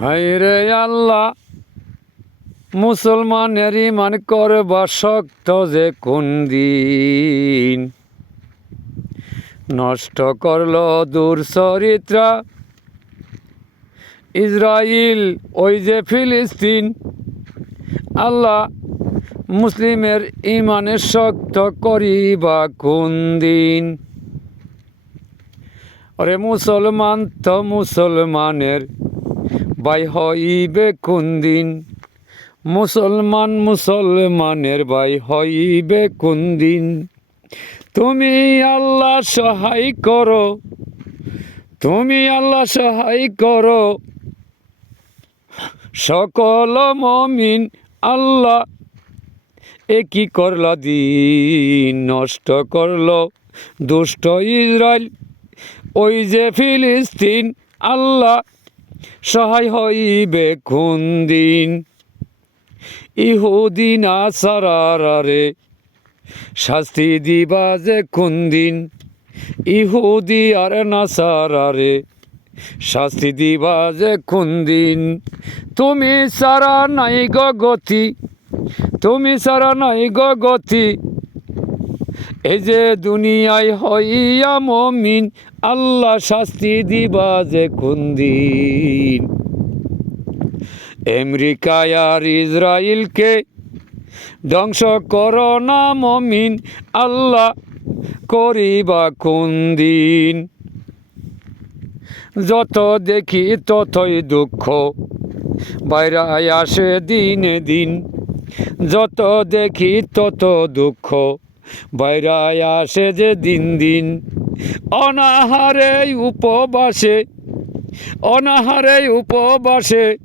হাইরে আল্লাহ মুসলমানের ইমান করবা শক্ত যে কোন দিন। নষ্ট করল দূর চরিত্রা ইসরায়েল ওই যে ফিলিস্তিন। আল্লাহ মুসলিমের ইমানের শক্ত করিবা কোন দিন। ওরে মুসলমান তো মুসলমানের ভাই হইবে কোন দিন? মুসলমান মুসলমানের ভাই হইবে কোন দিন? তুমি আল্লাহ সহায় করো, তুমি আল্লাহ সহায় করো। সকল মমিন আল্লাহ এ কি করল, দিন নষ্ট করল। দুষ্ট ইসরায়েল ওই যে ফিলিস্তিন, আল্লাহ সহায় হইবে কোন দিন? ইহুদি না সারারে শাস্তি দিবা যে কোন দিন? ইহুদি আর না সারারে শাস্তি দিবা যে কোন দিন? তুমি সারা নাই গতি, তুমি সারা নাই গতি। এই যে দুনিয়ায় হইয়া মমিন আল্লাহ শাস্তি দিবা যে কোন দিন। আমেরিকায় আর ইসরায়েলকে ধ্বংস করো না মমিন, আল্লাহ করিবা কোন দিন। যত দেখি ততই দুঃখ বাইরায় আসে দিনে দিন। যত দেখি তত দুঃখ বাইরায় আসে যে দিন দিন। অনাহারে উপবাসে অনাহারে উপবাসে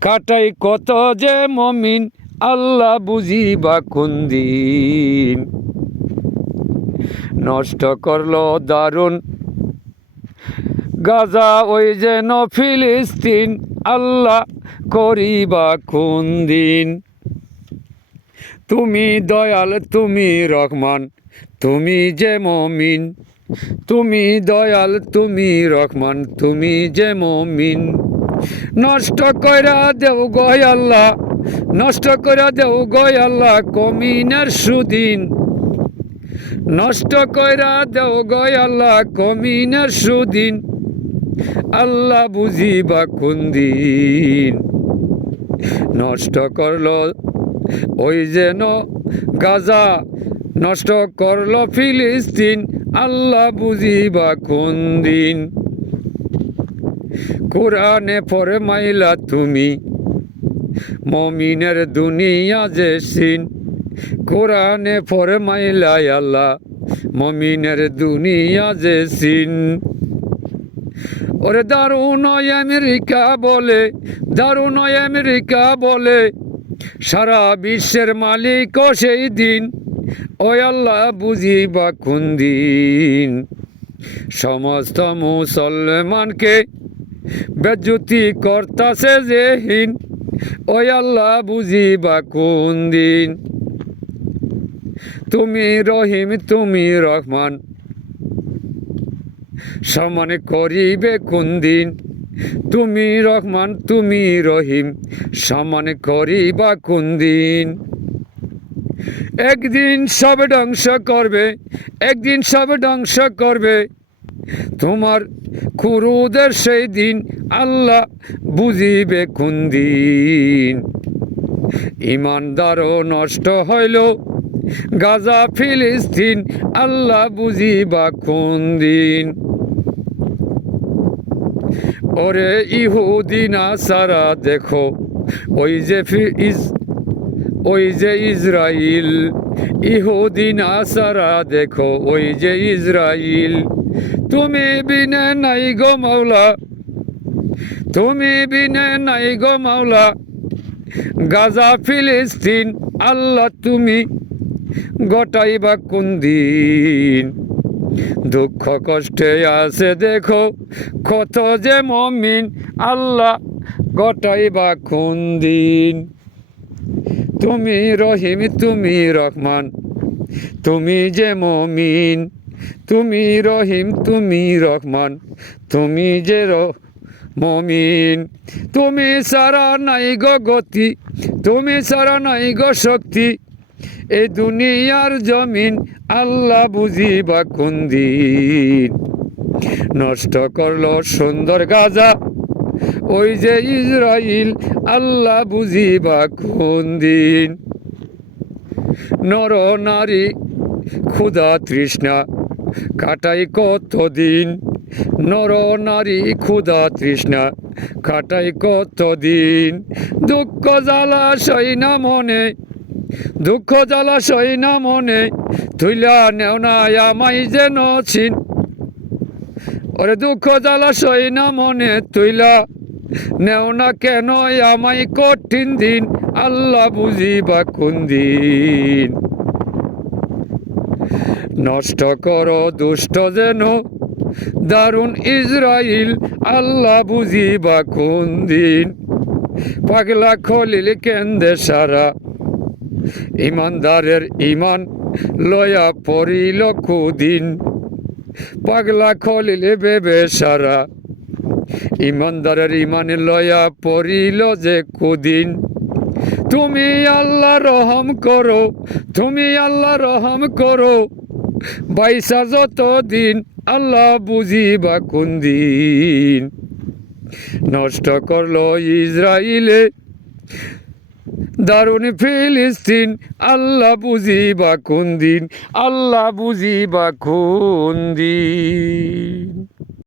কাটাই কত যে মমিন, আল্লাহ বুঝিবা কোন দিন। নষ্ট করল দারুণ। গাজা ওই যেন ফিলিস্তিন, আল্লাহ করিবা কোন দিন। তুমি দয়াল, তুমি রহমান, তুমি যে মমিন তুমি দয়াল, তুমি রহমান, তুমি যে মমিন। নষ্ট কইরা দেও গয় আল্লাহ, নষ্ট কইরা দেও গয় আল্লাহ কমিনের সুদিন। নষ্ট কইরা দেও গয় আল্লাহ কমিনের সুদিন। আল্লাহ বুঝিবা কোন দিন। নষ্ট করল ওই যেন গাজা, নষ্ট করল ফিলিস্তিন। আল্লাহ বুঝিবা কোন দিন? কোরআনে পরে মাইলা তুমি, মমিনের দুনিয়া যে সিন। কোরআনে পরে মাইলাই আল্লাহ, মমিনের দুনিয়া যে সিন। ওরে দারুণ আমেরিকা বলে, দারুণ আমেরিকা বলে, সারা বিশ্বের মালিক সেই দিন। ওই আল্লাহ বুঝিবা কোন দিন? সমস্ত মুসলমানকে বেজ্জুতি করতাছে যে হীন। ওই আল্লাহ বুঝিবা কোন দিন? তুমি রহিম, তুমি রহমান। সমান করিবে কোন দিন? তুমি রহমান, তুমি রহিম। সমান করিবা কোন দিন? একদিন সব ধ্বংস করবে, একদিন সব ধ্বংস করবে। তোমার কুরুদের সেই দিন আল্লাহ বুঝিবে কোন দিন। ইমানদারও নষ্ট হইল, গাজা ফিলিস্তিন আল্লাহ বুঝিবা কোন দিন। ওরে ইহুদিনা সারা দেখো, ওই যে ওই যে ইসরায়েল ইহুদিনা সারা দেখো ওই যে ইসরায়েল তুমি বিনে নাই গো মাওলা, তুমি বিনে নাই গো মাওলা। গাজা, ফিলিস্তিন, আল্লাহ তুমি গটাইবা কোন দিন। দুঃখ কষ্টে আছে দেখো কত যে মমিন, আল্লাহ গটাইবা কোন দিন। তুমি রহিম, তুমি রহমান। তুমি যে মমিন, তুমি রহিম, তুমি রহমান। তুমি যে মমিন, তুমি সারা নাই গো গতি, তুমি সারা নাই গো শক্তি। এই দুনিয়ার জমিন আল্লাহ বুঝিবা কোন দিন। নষ্ট করল সুন্দর গাজা ওই যে ইসরাইল, আল্লাহ বুঝিবা কোন দিন। নর নারী ক্ষুধা তৃষ্ণা কাটাই কতদিন নর নারী ক্ষুধা তৃষ্ণা কাটাই কতদিন দুঃখ জ্বালা সই না মনে, দুঃখ জ্বালা সই না মনে তুইলা নেও না আমাই যেন ছিন। ওরে দুঃখ জ্বালা সই না মনে তুইলা। নেও না কেন আমাই কঠিন দিন, আল্লাহ বুঝিবা কোন দিন। নষ্ট করো দুষ্ট যেন, দারুণ ইসরাইল, আল্লাহ বুঝিবা কোন দিন। পাগলা খলিল কেন্দ্রে সারা, ইমানদারের ইমান লয়া পড়িল কুদিন। পাগলা খলিলে বেবে সারা। ইমানদারের ইমান লয়া পড়িল যে কুদিন। তুমি আল্লাহ রহম করো, তুমি আল্লাহ রহম করো। বাইসা যত দিন আল্লাহ বুঝিবা কোন দিন। নষ্ট করল ইসরাইলে দারুণ ফিলিস্তিন আল্লাহ বুঝি বা কোন দিন আল্লাহ বুঝি বা কোন দিন।